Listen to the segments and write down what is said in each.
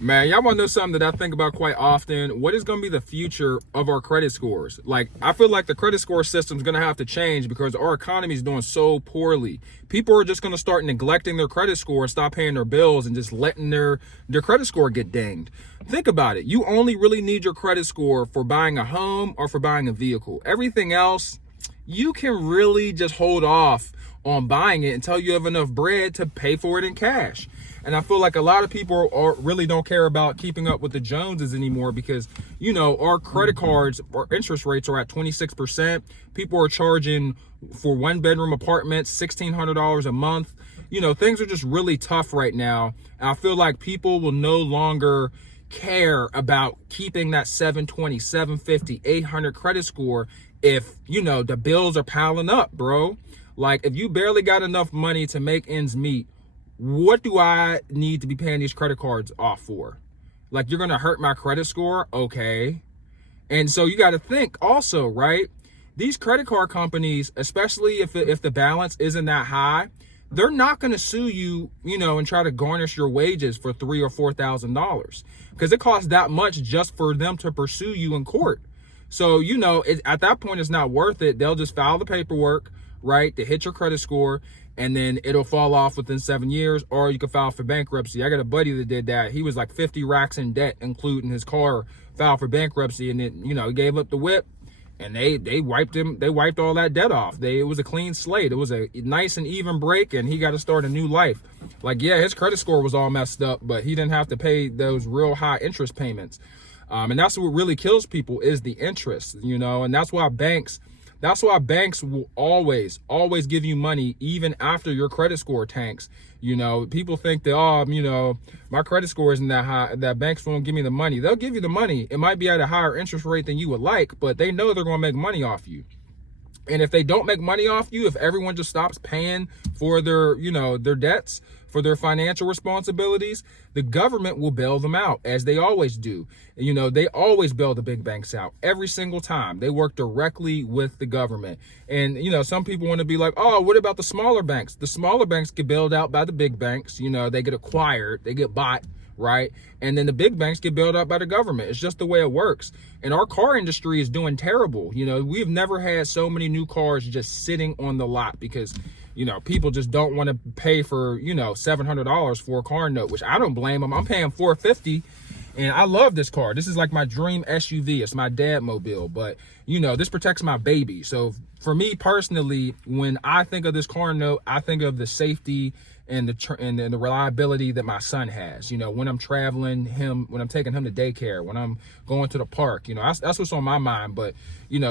Man, y'all want to know something that I think about quite often? What is going to be the future of our credit scores? Like, I feel like the credit score system is going to have to change because our economy is doing so poorly. People are just going to start neglecting their credit score and stop paying their bills and just letting their credit score get dinged. Think about it. You only really need your credit score for buying a home or for buying a vehicle. Everything else, you can really just hold off on buying it until you have enough bread to pay for it in cash. And I feel like a lot of people really don't care about keeping up with the Joneses anymore because, our credit cards, our interest rates are at 26%. People are charging for one bedroom apartments $1,600 a month. Things are just really tough right now. And I feel like people will no longer care about keeping that 720, 750, 800 credit score if, the bills are piling up, bro. Like, if you barely got enough money to make ends meet, what do I need to be paying these credit cards off for? Like, you're going to hurt my credit score? Okay. And so you got to think also, right? These credit card companies, especially if the balance isn't that high, they're not going to sue you, and try to garnish your wages for $3,000 or $4,000 because it costs that much just for them to pursue you in court. So, at that point, it's not worth it. They'll just file the paperwork, right, to hit your credit score, and then it'll fall off within 7 years, or you can file for bankruptcy. I got a buddy that did that. He was like 50 racks in debt, including his car, filed for bankruptcy, and then, he gave up the whip, and they wiped all that debt off. It was a clean slate. It was a nice and even break, and he got to start a new life. Like, yeah, his credit score was all messed up, but he didn't have to pay those real high interest payments. And that's what really kills people is the interest, and that's why banks will always give you money even after your credit score tanks. People think that, my credit score isn't that high, that banks won't give me the money. They'll give you the money. It might be at a higher interest rate than you would like, but they know they're going to make money off you. And if they don't make money off you, if everyone just stops paying for their debts, for their financial responsibilities, the government will bail them out, as they always do. They always bail the big banks out every single time. They work directly with the government. And, some people want to be like, oh, what about the smaller banks? The smaller banks get bailed out by the big banks. They get acquired, they get bought, right? And then the big banks get bailed out by the government. It's just the way it works. And our car industry is doing terrible. We've never had so many new cars just sitting on the lot because, people just don't want to pay for, $700 for a car note, which I don't blame them. I'm paying $450. And I love this car. This is like my dream SUV. It's my dad mobile, but this protects my baby. So for me personally, when I think of this car note, I think of the safety and the reliability that my son has. When I'm traveling him, when I'm taking him to daycare, when I'm going to the park, that's what's on my mind. But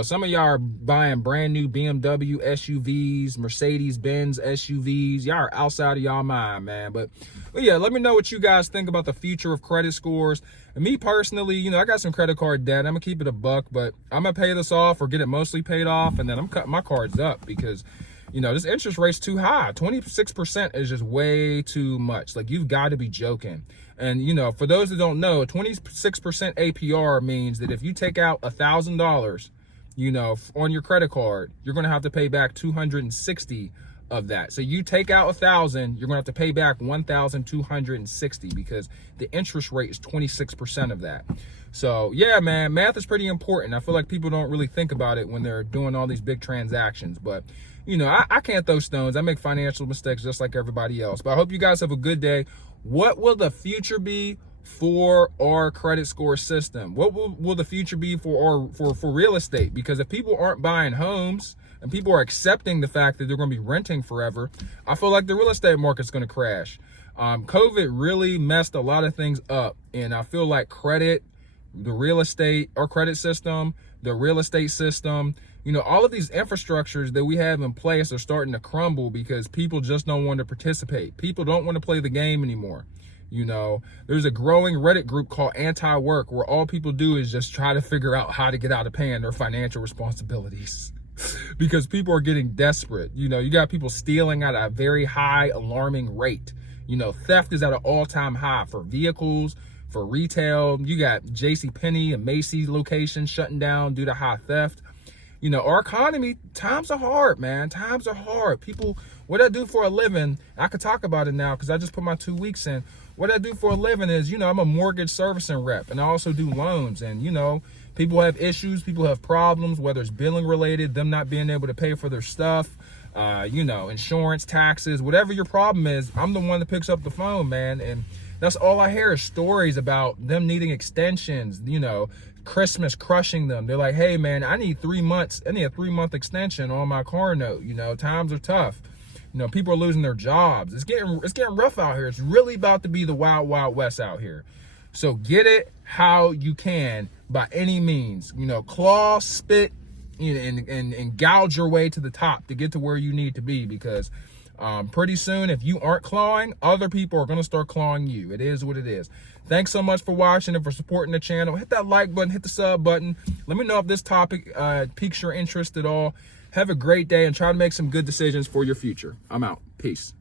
some of y'all are buying brand new BMW SUVs, Mercedes-Benz SUVs. Y'all are outside of y'all mind, man. But yeah, let me know what you guys think about the future of credit scores. And me personally, I got some credit card debt. I'm gonna keep it a buck, but I'm gonna pay this off or get it mostly paid off, and then I'm cutting my cards up because this interest rate's too high. 26% is just way too much. Like, you've got to be joking. And, for those that don't know, 26% APR means that if you take out $1,000, on your credit card, you're going to have to pay back 260 of that. So you take out 1,000, you're going to have to pay back 1,260 because the interest rate is 26% of that. So yeah, man, math is pretty important. I feel like people don't really think about it when they're doing all these big transactions, but I can't throw stones. I make financial mistakes just like everybody else. But I hope you guys have a good day. What will the future be for our credit score system? What will the future be for real estate? Because if people aren't buying homes and people are accepting the fact that they're going to be renting forever, I feel like the real estate market's going to crash. COVID really messed a lot of things up, and I feel like the real estate system, all of these infrastructures that we have in place are starting to crumble because people just don't want to participate. People don't want to play the game anymore. There's a growing Reddit group called Anti-Work where all people do is just try to figure out how to get out of paying their financial responsibilities because people are getting desperate. You got people stealing at a very high, alarming rate. Theft is at an all-time high for vehicles, for retail. You got JCPenney and Macy's locations shutting down due to high theft. Our economy, times are hard, man. Times are hard. People, what I do for a living, I could talk about it now because I just put my 2 weeks in. what I do for a living is, you know, I'm a mortgage servicing rep, and I also do loans. And, you know, people have issues, people have problems, whether it's billing related, them not being able to pay for their stuff, you know, insurance, taxes, whatever your problem is, I'm the one that picks up the phone, man. And that's all I hear is stories about them needing extensions, you know, Christmas crushing them. They're like, hey man, I need 3 months. I need a 3-month extension on my car note. You know, times are tough. You know, people are losing their jobs. It's getting rough out here. It's really about to be the wild, wild west out here. So get it how you can by any means. You know, claw, spit, you know, and gouge your way to the top to get to where you need to be, because pretty soon, if you aren't clawing, other people are going to start clawing you. It is what it is. Thanks so much for watching and for supporting the channel. Hit that like button, hit the sub button. Let me know if this topic piques your interest at all. Have a great day and try to make some good decisions for your future. I'm out. Peace.